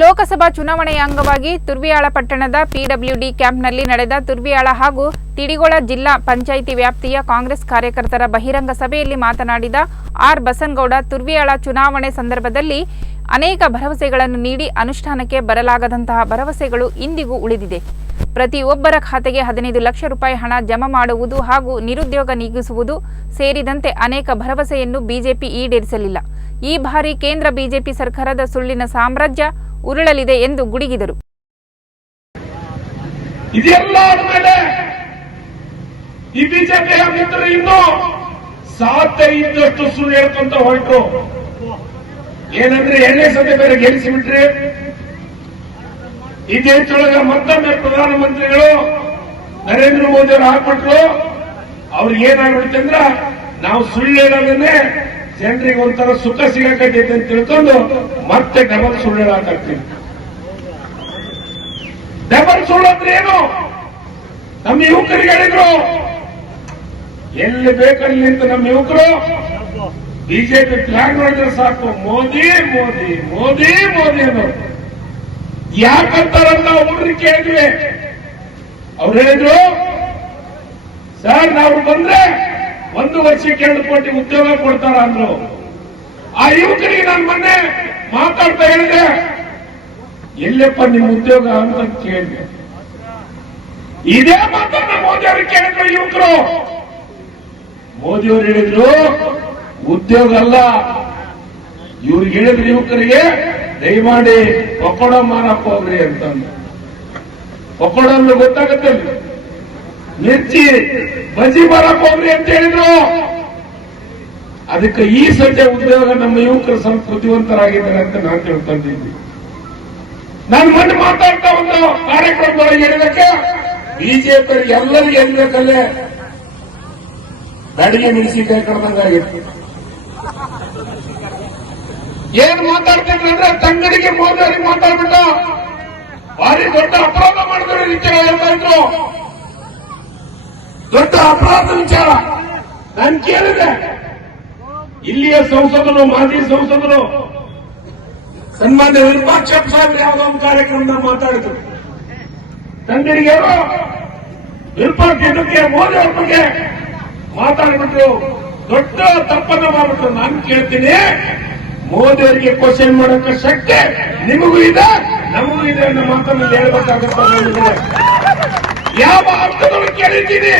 ಲೋಕಸಭಾ ಚುನಾವಣೆಯ ಅಂಗವಾಗಿ ತುರ್ವಿಯಾಳ ಪಟ್ಟಣದ ಪಿಡಬ್ಲ್ಯೂಡಿ ಕ್ಯಾಂಪ್ನಲ್ಲಿ ನಡೆದ ತುರ್ವಿಯಾಳ ಹಾಗೂ ತಿಡಿಗೋಳ ಜಿಲ್ಲಾ ಪಂಚಾಯಿತಿ ವ್ಯಾಪ್ತಿಯ ಕಾಂಗ್ರೆಸ್ ಕಾರ್ಯಕರ್ತರ ಬಹಿರಂಗ ಸಭೆಯಲ್ಲಿ ಮಾತನಾಡಿದ ಆರ್ ಬಸನಗೌಡ, ತುರ್ವಿಯಾಳ ಚುನಾವಣೆ ಸಂದರ್ಭದಲ್ಲಿ ಅನೇಕ ಭರವಸೆಗಳನ್ನು ನೀಡಿ ಅನುಷ್ಠಾನಕ್ಕೆ ಬರಲಾಗದಂತಹ ಭರವಸೆಗಳು ಇಂದಿಗೂ ಉಳಿದಿದೆ. ಪ್ರತಿಯೊಬ್ಬರ ಖಾತೆಗೆ ಹದಿನೈದು ಲಕ್ಷ ರೂಪಾಯಿ ಹಣ ಜಮಾ ಮಾಡುವುದು ಹಾಗೂ ನಿರುದ್ಯೋಗ ನೀಗಿಸುವುದು ಸೇರಿದಂತೆ ಅನೇಕ ಭರವಸೆಯನ್ನು ಬಿಜೆಪಿ ಈಡೇರಿಸಲಿಲ್ಲ. ಈ ಬಾರಿ ಕೇಂದ್ರ ಬಿಜೆಪಿ ಸರ್ಕಾರದ ಸುಳ್ಳಿನ ಸಾಮ್ರಾಜ್ಯ ಉರುಳಲಿದೆ ಎಂದು ಗುಡುಗಿದರು. ಹೊರಟರು ಏನಂದ್ರೆ ಎಣ್ಣೆ ಸತೆ ಬೇರೆ ಗೆಲ್ಲಿಸಿಬಿಟ್ರಿ ಈ ದೇಶದೊಳಗ ಮತ್ತೊಮ್ಮೆ ಪ್ರಧಾನಮಂತ್ರಿಗಳು ನರೇಂದ್ರ ಮೋದಿ ಅವರು ಹಾಕ್ಬಿಟ್ರು, ಅವ್ರಿಗೆ ಏನಾಗ್ಬಿಡುತ್ತೆ ಅಂದ್ರ ನಾವು ಸುಳ್ಳು ಹೇಳೋದನ್ನೇ ಜನರಿಗೆ ಒಂಥರ ಸುಖ ಸಿಗಕತ್ತೈತೆ ಅಂತ ತಿಳ್ಕೊಂಡು ಮತ್ತೆ ಡಬಲ್ ಸುಳ್ಳು ಹೇಳಕ್ಕಾಗ್ತೀವಿ ಡಬಲ್ ಸುಳ್ಳು ಅಂದ್ರೆ ಏನು? ನಮ್ಮ ಯುವಕರಿಗೆ ಹೇಳಿದ್ರು. ಎಲ್ಲಿ ಬೇಕಲ್ಲಿ ನಿಂತ ನಮ್ಮ ಯುವಕರು? ಬಿಜೆಪಿ ಪ್ಲಾನ್ ಮಾಡಿದ್ರೆ ಸಾಕು. ಮೋದಿ ಮೋದಿ ಮೋದಿ ಮೋದಿ ಅನ್ನೋರು. ಯಾಕಂತಾರಂತ ಹುಡ್ರಿ ಕೇಳಿದ್ವಿ. ಅವ್ರು ಹೇಳಿದ್ರು, ಸರ್ ನಾವು ಬಂದ್ರೆ ಒಂದು ವರ್ಷಕ್ಕೆ ಎರಡು ಕೋಟಿ ಉದ್ಯೋಗ ಕೊಡ್ತಾರ ಅಂದ್ರು. ಆ ಯುವಕರಿಗೆ ನಾನು ಮೊನ್ನೆ ಮಾತಾಡ್ತಾ ಹೇಳಿದೆ ಎಲ್ಲಪ್ಪ ನಿಮ್ಮ ಉದ್ಯೋಗ ಅಂತ ಕೇಳಿದೆ. ಇದೇ ಮಾತನ್ನ ಮೋದಿ ಅವರು ಕೇಳಿದ್ರು ಯುವಕರು. ಮೋದಿ ಹೇಳಿದ್ರು, ಉದ್ಯೋಗ ಅಲ್ಲ. ಇವ್ರಿಗೆ ಹೇಳಿದ್ರು ಯುವಕರಿಗೆ, ದಯಮಾಡಿ ಪಕೋಡ ಮಾರಕ್ ಹೋಗ್ರಿ ಅಂತಂದು ಪಕೋಡ ಅಂದ್ರೆ ಗೊತ್ತಾಗುತ್ತೆ ಮಿರ್ಚಿ ಬಜಿ ಬರಕ್ ಹೋಗ್ರಿ ಅಂತ ಹೇಳಿದ್ರು. ಅದಕ್ಕೆ ಈ ಸದ್ಯ ಉದ್ಯೋಗ ನಮ್ಮ ಯುವಕರು ಸ್ವಲ್ಪ ಬುದ್ಧಿವಂತರಾಗಿದ್ದಾರೆ ಅಂತ ನಾನು ತಿಳ್ಕೊಂಡಿದ್ದೀನಿ ನಾನು ಮೊನ್ನೆ ಮಾತಾಡ್ತಾ ಒಂದು ಕಾರ್ಯಕ್ರಮದೊಳಗೆ ಹೇಳಿದಕ್ಕೆ ಬಿಜೆಪಿ ಎಲ್ಲರಿಗೂ ಎಲ್ಬೇಕಲ್ಲೇ ನಡಿಗೆ ಮೆಣಸಿನಕಾಯಿ ಕಡ್ದಂಗಾಗಿತ್ತು ಏನ್ ಮಾತಾಡ್ತಿದ್ರು ಅಂದ್ರೆ ತಂಗಡಿಗೆ ಮೋದಿ ಮಾತಾಡ್ಬಿಟ್ಟು ಭಾರಿ ದೊಡ್ಡ ಅಪರಾಧ ಮಾಡಿದ್ರು ಹೇಳ್ತಾ ಇದ್ರು. ದೊಡ್ಡ ಅಪರಾಧ ವಿಚಾರ. ನಾನು ಕೇಳಿದೆ. ಇಲ್ಲಿಯ ಸಂಸದರು, ಮಾಜಿ ಸಂಸದರು, ಸನ್ಮಾನ್ಯ ವಿರೂಪಾಕ್ಷಪ್ಪ ಸಾಹೇಬ್ರು ಯಾವುದೋ ಒಂದು ಕಾರ್ಯಕ್ರಮದ ಮಾತಾಡಿದ್ರು. ವಿರೂಪಾಕ್ಷ ಇದಕ್ಕೆ ಮೋದಿ ಅವ್ರ ಬಗ್ಗೆ ಮಾತಾಡ್ಬಿಟ್ರು. ದೊಡ್ಡ ತಪ್ಪನ್ನ ಮಾಡ್ಬಿಟ್ರು. ನಾನು ಕೇಳ್ತೀನಿ, ಮೋದಿ ಅವರಿಗೆ ಕ್ವಶನ್ ಮಾಡೋಕೆ ಶಕ್ತಿ ನಿಮಗೂ ಇದೆ, ನಮಗೂ ಇದೆ ಅನ್ನೋ ಮಾತನ್ನು ಹೇಳ್ಬೇಕಾಗುತ್ತೆ. ಯಾವ ಅರ್ಥದೊಳಗೆ ಕೇಳಿದ್ದೀನಿ.